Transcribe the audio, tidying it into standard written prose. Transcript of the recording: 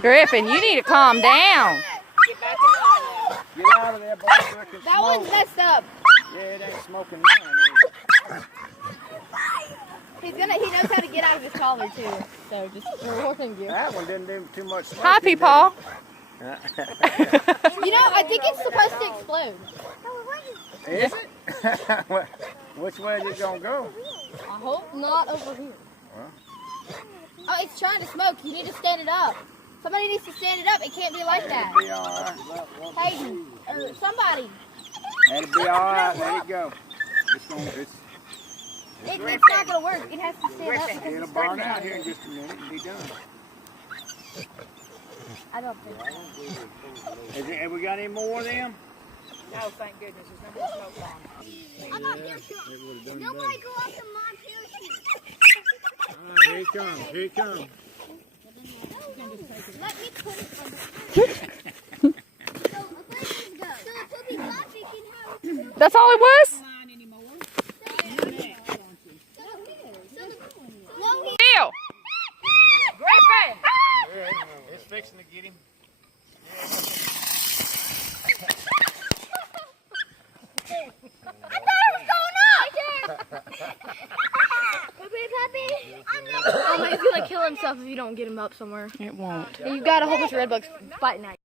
Griffin, you need to calm down. Get back in line now. Get out of there, boy. That one's messed up. Yeah, it ain't smoking mine. He knows how to get out of his collar too. So just warning you. That one didn't do too much smoking. Hi, Peepaw. You know, I think it's supposed to explode. Is it? Which way is it gonna go? I hope not over here. Well. Oh, it's trying to smoke. You need to stand it up. Somebody needs to stand it up. It can't be like that. It'll be all right. Hayden, or somebody. That'll be all right. Let it go. It's not going to work. It has to stand up. Because It'll it's burn burning. out here in just a minute and be done. I don't think so. Have we got any more of them? No, thank goodness. There's no more smoke on. I'm not here. Nobody go up to my Here he comes. Here he comes. Let me put it on the That's all it was? Bill! Griffin! It's fixing to get him. I thought it was going up! Oh, he's gonna kill himself if you don't get him up somewhere. It won't. You've got a whole bunch of red bugs fighting at you.